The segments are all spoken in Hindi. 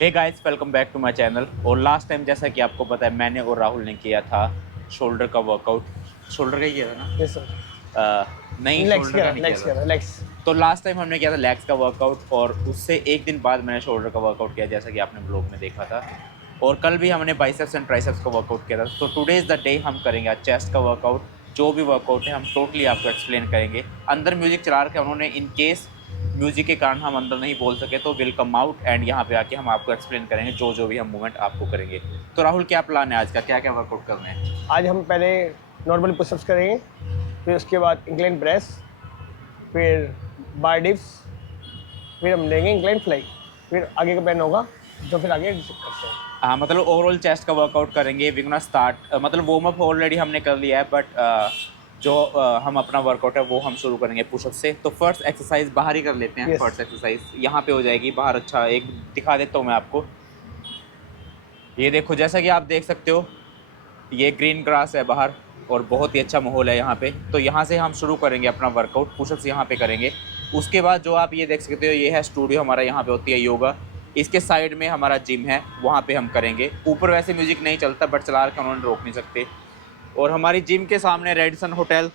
Hey guys, welcome back to my channel. और लास्ट टाइम जैसा कि आपको पता है, मैंने और राहुल ने किया था शोल्डर का वर्कआउट। शोल्डर का ही किया था ना? Yes sir. नहीं, लेग्स शोल्डर का का नहीं किया लेग्स था। का लेग्स। तो लास्ट टाइम हमने किया था लेग्स का वर्कआउट, और उससे एक दिन बाद मैंने शोल्डर का वर्कआउट किया, जैसा कि आपने ब्लॉग में देखा था। और कल भी हमने बाइसेप्स एंड ट्राइसेप्स का वर्कआउट किया था। तो टुडे इज़ द डे हम करेंगे आज चेस्ट का वर्कआउट। जो भी वर्कआउट है हम टोटली आपको एक्सप्लेन करेंगे। अंदर म्यूजिक चला रखा है उन्होंने, इन केस म्यूजिक के कारण हम अंदर नहीं बोल सके तो विल कम आउट एंड यहाँ पे आके हम आपको एक्सप्लेन करेंगे जो भी हम मूवमेंट आपको करेंगे। तो राहुल, क्या प्लान है आज का? क्या क्या वर्कआउट करना है? आज हम पहले नॉर्मल पुशअप्स करेंगे, फिर उसके बाद इंक्लाइन प्रेस, फिर बार डिप्स, फिर हम लेंगे इंक्लाइन फ्लाई, फिर आगे का बैन होगा जो फिर आगे करते हैं। हाँ, मतलब ओवरऑल चेस्ट का वर्कआउट करेंगे। वी गोना स्टार्ट, मतलब वार्म अप ऑलरेडी हमने कर लिया है, बट जो हम अपना वर्कआउट है वो हम शुरू करेंगे पुशअप से। तो फर्स्ट एक्सरसाइज बाहर ही कर लेते हैं। Yes. फर्स्ट एक्सरसाइज यहाँ पे हो जाएगी बाहर। अच्छा, एक दिखा देता हूँ मैं आपको। ये देखो, जैसा कि आप देख सकते हो, ये ग्रीन ग्रास है बाहर और बहुत ही अच्छा माहौल है यहाँ पे। तो यहाँ से हम शुरू करेंगे अपना वर्कआउट, पुशअप्स यहाँ पे करेंगे। उसके बाद जो आप ये देख सकते हो, ये है स्टूडियो हमारा, यहाँ पे होती है योगा। इसके साइड में हमारा जिम है, वहाँ पे हम करेंगे। ऊपर वैसे म्यूजिक नहीं चलता, बट चला रखा उन्होंने, रोक नहीं सकते। और हमारी जिम के सामने रेडिसन होटल।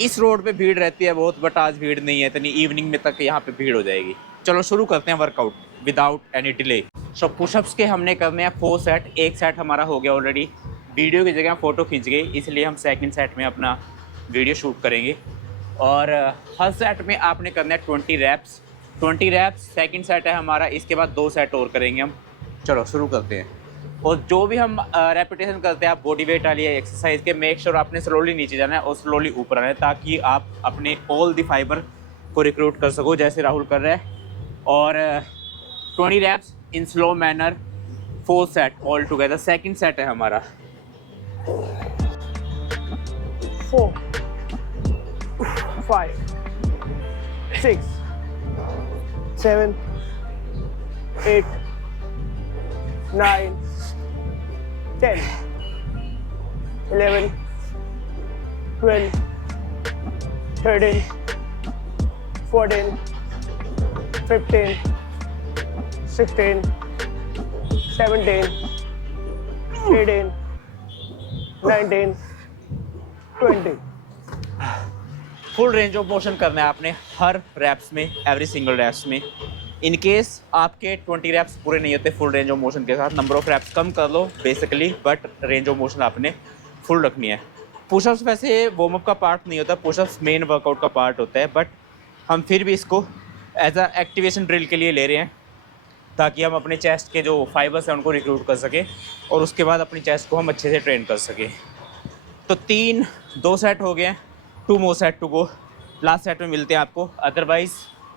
इस रोड पे भीड़ रहती है बहुत, बट आज भीड़ नहीं है इतनी। इवनिंग में तक यहाँ पे भीड़ हो जाएगी। चलो शुरू करते हैं वर्कआउट विदाउट एनी डिले। सो पुशअप्स के हमने करने हैं 4 सेट। एक सेट हमारा हो गया ऑलरेडी। वीडियो की जगह फ़ोटो खींच गई, इसलिए हम सेकंड सेट में अपना वीडियो शूट करेंगे। और हर सेट में आपने करना है 20 रैप्स। 20 रैप्स सेकंड सेट है हमारा। इसके बाद 2 सेट और करेंगे हम। चलो शुरू करते हैं। और जो भी हम रेपिटेशन करते हैं, आप बॉडी वेट वाली एक्सरसाइज के, मेक श्योर आपने स्लोली नीचे जाना है और स्लोली ऊपर आना है, ताकि आप अपने ऑल द फाइबर को रिक्रूट कर सको, जैसे राहुल कर रहे हैं। और 20 reps in slow manner, 4 set all together. Second set है हमारा। 4 5 6 7 8 9 10 11 12 13 14 15 16 17 18 19 20। फुल रेंज ऑफ मोशन करना है आपने हर रैप्स में, एवरी सिंगल रैप्स में। इन केस आपके 20 रैप्स पूरे नहीं होते फुल रेंज ऑफ मोशन के साथ, नंबर ऑफ रैप्स कम कर लो basically, but range of motion आपने फुल रखनी है। पुशअप्स वैसे वार्म अप का पार्ट नहीं होता, पुशअप्स मेन वर्कआउट का पार्ट होता है, बट हम फिर भी इसको एज अ एक्टिवेशन ड्रिल के लिए ले रहे हैं, ताकि हम अपने चेस्ट के जो फाइबर्स हैं उनको रिक्रूट कर सकें और उसके बाद अपनी चेस्ट को हम अच्छे से ट्रेन कर सकें। तो 2 सेट हो गए हैं, 2 more set to go. Last set में मिलते हैं आपको, अदरवाइज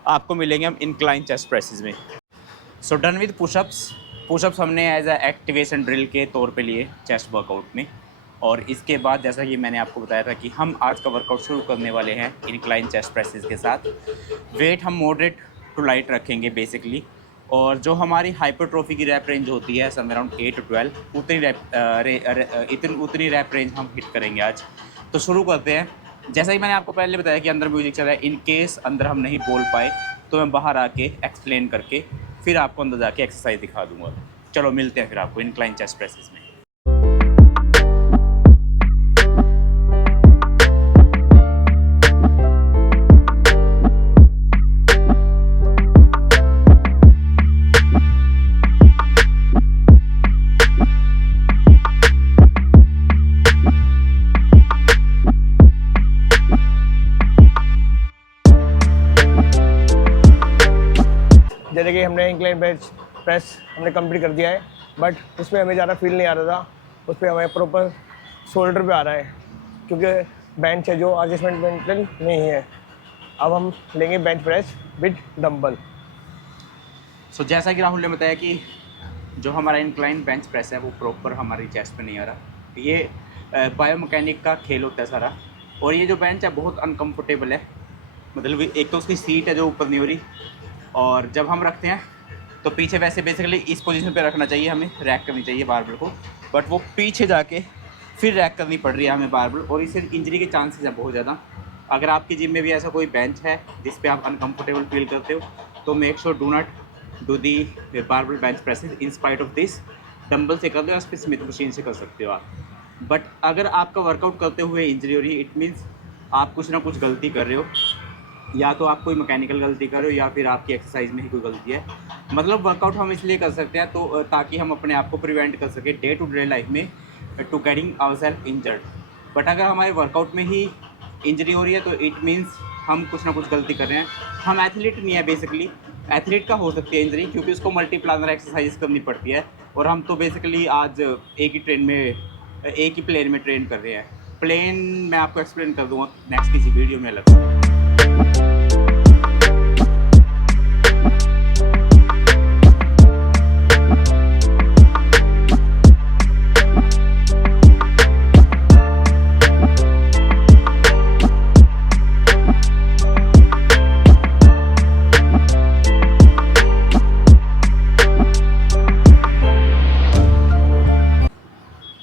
आपको मिलेंगे हम इंक्लाइन चेस्ट प्रेसेस में। So done with pushups. Pushups हमने एज अ एक्टिवेशन ड्रिल के तौर पे लिए चेस्ट वर्कआउट में। और इसके बाद जैसा कि मैंने आपको बताया था कि हम आज का वर्कआउट शुरू करने वाले हैं इंक्लाइन चेस्ट प्रेसेस के साथ। वेट हम मॉडरेट टू लाइट रखेंगे बेसिकली। और जो हमारी हाइपरट्रॉफी की रैप रेंज होती है सम अराउंड 8 to 12, उतनी रैप रेंज हम हिट करेंगे आज। तो शुरू करते हैं। जैसा कि मैंने आपको पहले बताया कि अंदर म्यूजिक चल रहा है, इन केस अंदर हम नहीं बोल पाए तो मैं बाहर आके एक्सप्लेन करके फिर आपको अंदर जाके एक्सरसाइज दिखा दूंगा। चलो मिलते हैं फिर आपको इंक्लाइन चेस्ट प्रेसेस में। जैसे कि हमने इंक्लाइन बेंच प्रेस हमने कंप्लीट कर दिया है, बट उसमें हमें ज़्यादा फील नहीं आ रहा था। उस पर हमें प्रॉपर शोल्डर पे आ रहा है, क्योंकि बेंच है जो एडजस्टमेंट नहीं है। अब हम लेंगे बेंच प्रेस विद डंबल। सो जैसा कि राहुल ने बताया कि जो हमारा इंक्लाइन बेंच प्रेस है वो प्रॉपर हमारी चेस्ट पे नहीं आ रहा। ये बायोमैकेनिक का खेल होता है सारा। और ये जो बेंच है बहुत अनकंफर्टेबल है, मतलब एक तो उसकी सीट है जो ऊपर नहीं हो रही, और जब हम रखते हैं तो पीछे वैसे बेसिकली इस पोजीशन पे रखना चाहिए, हमें रैक करनी चाहिए बारबल को, बट वो पीछे जाके फिर रैक करनी पड़ रही है हमें बारबल, और इससे इंजरी के चांसेस है बहुत ज़्यादा। अगर आपकी जिम में भी ऐसा कोई बेंच है जिस पे आप अनकंफर्टेबल फील करते हो तो make sure do not do the barbell bench presses in spite of this. Dumbbell से कर लो या फिर स्मिथ मशीन से कर सकते हो आप। बट अगर आपका वर्कआउट करते हुए इंजरी हो रही है, इट मीन्स आप कुछ ना कुछ गलती कर रहे हो, या तो आप कोई मैकेनिकल गलती कर रहे हो या फिर आपकी एक्सरसाइज में ही कोई गलती है। मतलब वर्कआउट हम इसलिए कर सकते हैं तो ताकि हम अपने आप को प्रिवेंट कर सकें डे टू डे लाइफ में to getting ourselves injured. But अगर हमारे वर्कआउट में ही इंजरी हो रही है तो इट मीन्स हम कुछ ना कुछ गलती कर रहे हैं। हम एथलीट नहीं है बेसिकली, एथलीट का हो सकती है इंजरी क्योंकि उसको मल्टीप्लानर एक्सरसाइज करनी पड़ती है, और हम तो बेसिकली आज एक ही प्लेन में ट्रेन कर रहे हैं। प्लेन मैं आपको एक्सप्लेन कर दूँगा नेक्स्ट किसी वीडियो में अलग।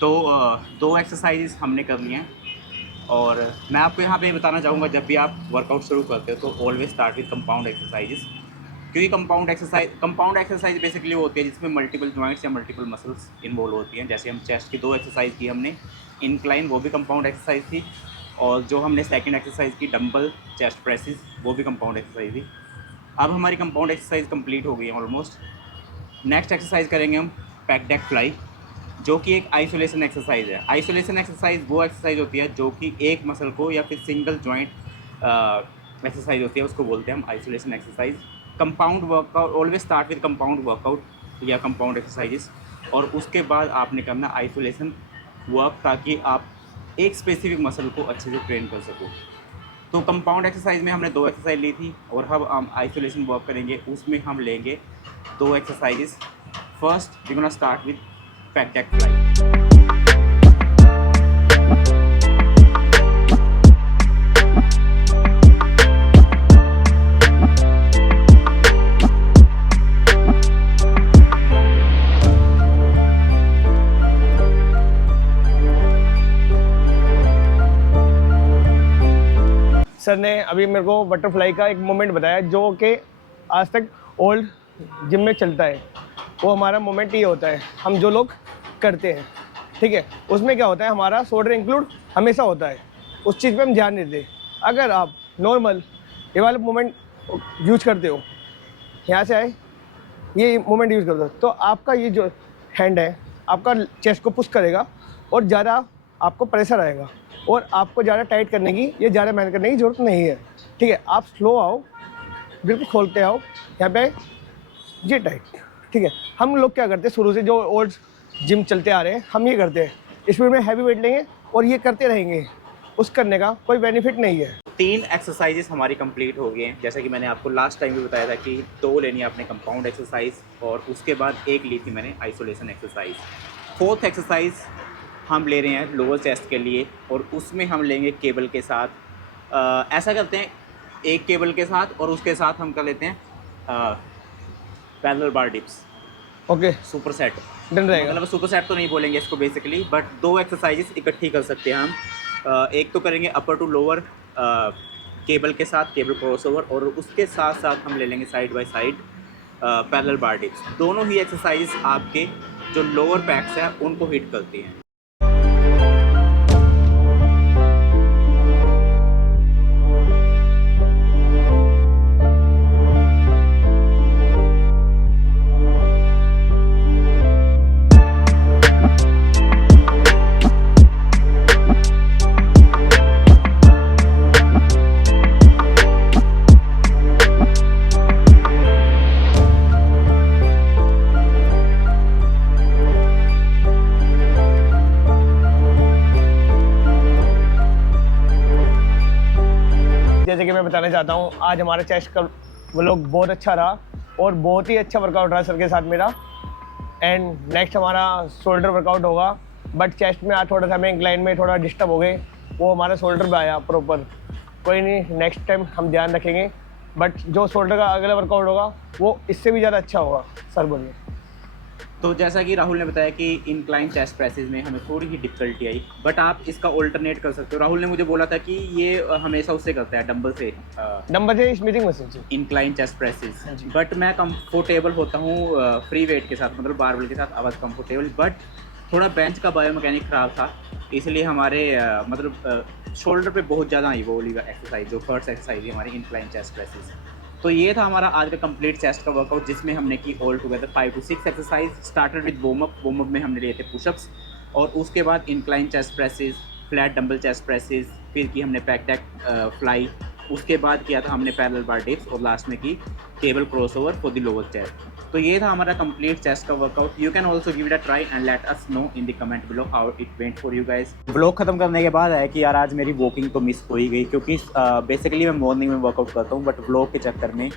तो दो एक्सरसाइजेस हमने कर ली हैं, और मैं आपको यहाँ पे बताना चाहूँगा जब भी आप वर्कआउट शुरू करते हो तो always start with compound exercises. क्योंकि कंपाउंड एक्सरसाइज बेसिकली वो होती है जिसमें मल्टीपल जॉइंट्स या मल्टीपल मसल्स इन्वॉल्व होती हैं। जैसे हम चेस्ट की 2 एक्सरसाइज की हमने, इंक्लाइन वो भी कंपाउंड एक्सरसाइज थी, और जो हमने सेकेंड एक्सरसाइज की डंबल चेस्ट प्रेसेस वो भी कंपाउंड एक्सरसाइज थी। अब हमारी कंपाउंड एक्सरसाइज कंप्लीट हो गई है ऑलमोस्ट। नेक्स्ट एक्सरसाइज करेंगे हम पैक डेक फ्लाई, जो कि एक आइसोलेशन एक्सरसाइज है। आइसोलेशन एक्सरसाइज वो एक्सरसाइज होती है जो कि एक मसल को या फिर सिंगल जॉइंट एक्सरसाइज होती है, उसको बोलते हैं हम isolation exercise. Compound workout always start with compound workout या कंपाउंड एक्सरसाइजेस, और उसके बाद आपने करना आइसोलेशन वर्क ताकि आप एक स्पेसिफिक मसल को अच्छे से ट्रेन कर सको। तो कंपाउंड एक्सरसाइज में हमने 2 एक्सरसाइज ली थी, और अब हम आइसोलेशन वर्क करेंगे, उसमें हम लेंगे 2 exercises. First we gonna start with pec deck fly. Sir ने अभी मेरे को बटरफ्लाई का एक मोमेंट बताया जो कि आज तक ओल्ड जिम में चलता है। वो हमारा मोमेंट ये होता है, हम जो लोग करते हैं, ठीक है, उसमें क्या होता है, हमारा शोल्डर इंक्लूड हमेशा होता है, उस चीज़ पे हम ध्यान नहीं देते। अगर आप नॉर्मल ये वाला मोमेंट यूज करते हो, यहाँ से आए ये मोमेंट यूज़ करते हो, तो आपका ये जो हैंड है आपका चेस्ट को पुश करेगा और ज़्यादा आपको प्रेशर आएगा, और आपको ज़्यादा टाइट करने की या ज़्यादा मेहनत करने की ज़रूरत नहीं है। ठीक है, आप स्लो आओ, बिल्कुल खोलते आओ, यहाँ पे ये टाइट। ठीक है, हम लोग क्या करते हैं शुरू से जो ओल्ड जिम चलते आ रहे हैं, हम ये करते हैं स्पीड में हैवी वेट लेंगे और ये करते रहेंगे, उस करने का कोई बेनिफिट नहीं है। 3 एक्सरसाइजेस हमारी कंप्लीट हो गए हैं। जैसा कि मैंने आपको लास्ट टाइम भी बताया था कि 2 लेनी है आपने कंपाउंड एक्सरसाइज, और उसके बाद 1 ली थी मैंने आइसोलेशन एक्सरसाइज। 4th एक्सरसाइज हम ले रहे हैं लोअर चेस्ट के लिए, और उसमें हम लेंगे केबल के साथ। ऐसा करते हैं, एक केबल के साथ और उसके साथ हम कर लेते हैं parallel bar dips. Okay, super set done रहेगा। मतलब सुपर सेट तो नहीं बोलेंगे इसको बेसिकली, बट 2 एक्सरसाइजेस इकट्ठी कर सकते हैं हम। एक तो करेंगे अपर टू लोअर केबल के साथ, केबल क्रॉसओवर, और उसके साथ साथ हम ले लेंगे side by side parallel bar dips. दोनों ही एक्सरसाइजेस आपके जो लोअर पैक्स हैं उनको हिट करती हैं। जैसे कि मैं बताना चाहता हूँ, आज हमारा चेस्ट का व्लॉग बहुत अच्छा रहा और बहुत ही अच्छा वर्कआउट रहा सर के साथ मेरा। एंड नेक्स्ट हमारा शोल्डर वर्कआउट होगा, बट चेस्ट में आज थोड़ा सा हमें इंक्लाइन में थोड़ा डिस्टर्ब हो गए, वो हमारा शोल्डर पे आया प्रॉपर। कोई नहीं, नेक्स्ट टाइम हम ध्यान रखेंगे, बट जो शोल्डर का अगला वर्कआउट होगा वो इससे भी ज़्यादा अच्छा होगा। सर बोलिए। तो जैसा कि राहुल ने बताया कि इंक्लाइन चेस्ट प्रेसेस में हमें थोड़ी ही डिफिकल्टी आई, बट आप इसका ऑल्टरनेट कर सकते हो। राहुल ने मुझे बोला था कि ये हमेशा उससे करता है, डंबल से नंबर है स्मिथिंग मशीन से। इंक्लाइन चेस्ट प्रेसेस, हाँ जी। बट मैं कंफर्टेबल होता हूँ फ्री वेट के साथ, मतलब बारबेल के साथ आवाज़ कंफर्टेबल। बट थोड़ा बेंच का बायोमैकेनिक ख़राब था, इसलिए हमारे मतलब शोल्डर पे बहुत ज़्यादा आई वो वाली एक्सरसाइज, जो फर्स्ट एक्सरसाइज है हमारी इंक्लाइन चेस्ट प्रेसेस। तो ये था हमारा आज का कंप्लीट चेस्ट का वर्कआउट, जिसमें हमने की all together 5 to 6 exercise. Started with warm up में हमने लिए थे पुशअप्स, और उसके बाद incline chest presses, flat dumbbell chest presses, फिर की हमने पैक टैक फ्लाई, उसके बाद किया था हमने पैरेलल बार डिप्स, और लास्ट में की cable crossover for the lower chest. तो ये था हमारा कंप्लीट चेस्ट का workout. You can also give it a try and let us know in the comment below how it went for you guys. Vlog खत्म करने के बाद है कि यार आज मेरी वॉकिंग तो मिस हो ही गई, क्योंकि बेसिकली मैं मॉर्निंग में वर्कआउट करता हूँ, बट व्लॉग के चक्कर में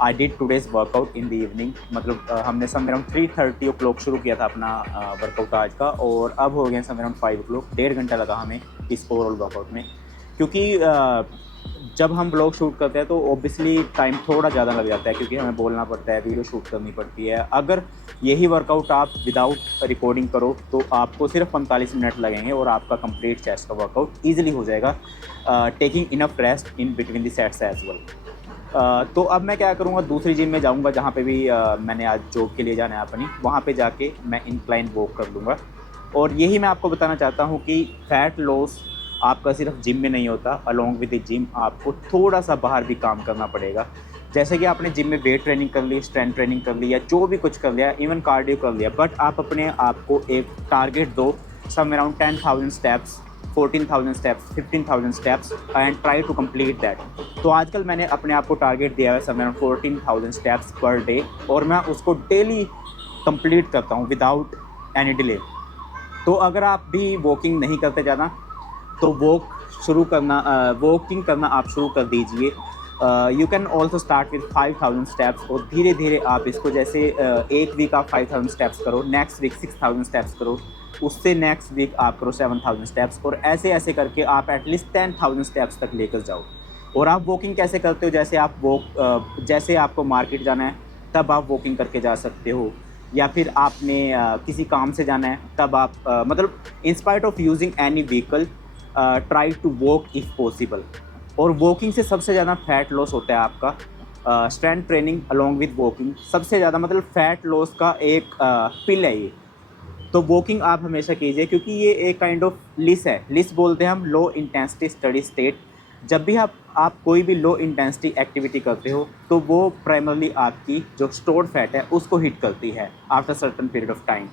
I did today's workout in the evening. मतलब हमने समवेयर अराउंड 3:30 शुरू किया था अपना वर्कआउट आज का, और अब हो गया समवेयर अराउंड 5 1/2 घंटा लगा हमें इस ओवरऑल वर्कआउट में। क्योंकि जब हम ब्लॉग शूट करते हैं तो ऑब्वियसली टाइम थोड़ा ज़्यादा लग जाता है, क्योंकि हमें बोलना पड़ता है, वीडियो शूट करनी पड़ती है। अगर यही वर्कआउट आप विदाउट रिकॉर्डिंग करो तो आपको सिर्फ 45 मिनट लगेंगे और आपका कंप्लीट चेस्ट का वर्कआउट ईजिली हो जाएगा, taking enough rest in between the sets as well. तो अब मैं क्या करूँगा, दूसरी जिम में जाऊँगा जहाँ पे भी मैंने आज जॉब के लिए जाना है अपनी, वहाँ पे जाके मैं इंक्लाइन वॉक कर लूँगा। और यही मैं आपको बताना चाहता हूँ कि फैट लॉस आपका सिर्फ जिम में नहीं होता, अलोंग विद द जिम आपको थोड़ा सा बाहर भी काम करना पड़ेगा। जैसे कि आपने जिम में वेट ट्रेनिंग कर ली, स्ट्रेंथ ट्रेनिंग कर ली, या जो भी कुछ कर लिया, इवन कार्डियो कर लिया, बट आप अपने आप को एक टारगेट दो, some around 10,000 steps, 14,000 steps, 15,000 steps, and try to complete that. तो आजकल मैंने अपने आप को टारगेट दिया है some around 14,000 steps per day, और मैं उसको डेली कंप्लीट करता हूँ विदाउट एनी डिले। तो अगर आप भी वॉकिंग नहीं करते ज़्यादा तो वॉकिंग करना आप शुरू कर दीजिए। You can also start with 5,000 steps, और धीरे धीरे आप इसको जैसे एक वीक आप 5,000 स्टेप्स करो, नेक्स्ट वीक 6,000 स्टेप्स करो, उससे नेक्स्ट वीक आप करो 7,000 स्टेप्स, और ऐसे ऐसे करके आप एटलीस्ट 10,000 स्टेप्स तक लेकर जाओ। और आप वॉकिंग कैसे करते हो, जैसे आपको मार्केट जाना है तब आप वॉकिंग करके जा सकते हो, या फिर आपने किसी काम से जाना है तब आप मतलब in spite of using any vehicle try to walk if possible. और वॉकिंग से सबसे ज़्यादा फैट लॉस होता है आपका। Strength training along with walking सबसे ज़्यादा मतलब फैट लॉस का एक पिल है ये। तो वॉकिंग आप हमेशा कीजिए, क्योंकि ये एक काइंड ऑफ लिस है, लिस बोलते हैं हम, लो इंटेंसिटी स्टडी स्टेट। जब भी आप कोई भी लो इंटेंसिटी एक्टिविटी करते हो तो वो प्राइमरली आपकी जो स्टोर्ड फैट है उसको हिट करती है after certain period of time.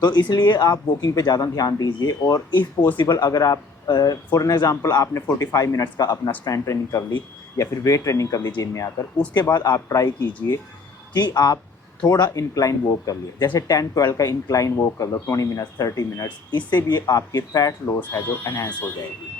तो इसलिए आप वॉकिंग पे ज़्यादा ध्यान दीजिए, और इफ़ पॉसिबल अगर आप फॉर एन एग्जांपल आपने 45 मिनट्स का अपना स्ट्रेंथ ट्रेनिंग कर ली या फिर वेट ट्रेनिंग कर ली जिम में आकर, उसके बाद आप ट्राई कीजिए कि आप थोड़ा इंक्लाइन वॉक कर लिए, जैसे 10-12 का इंक्लाइन वॉक कर लो 20 मिनट्स 30 मिनट्स। इससे भी आपकी फ़ैट लॉस है जो एनहेंस हो जाएगी।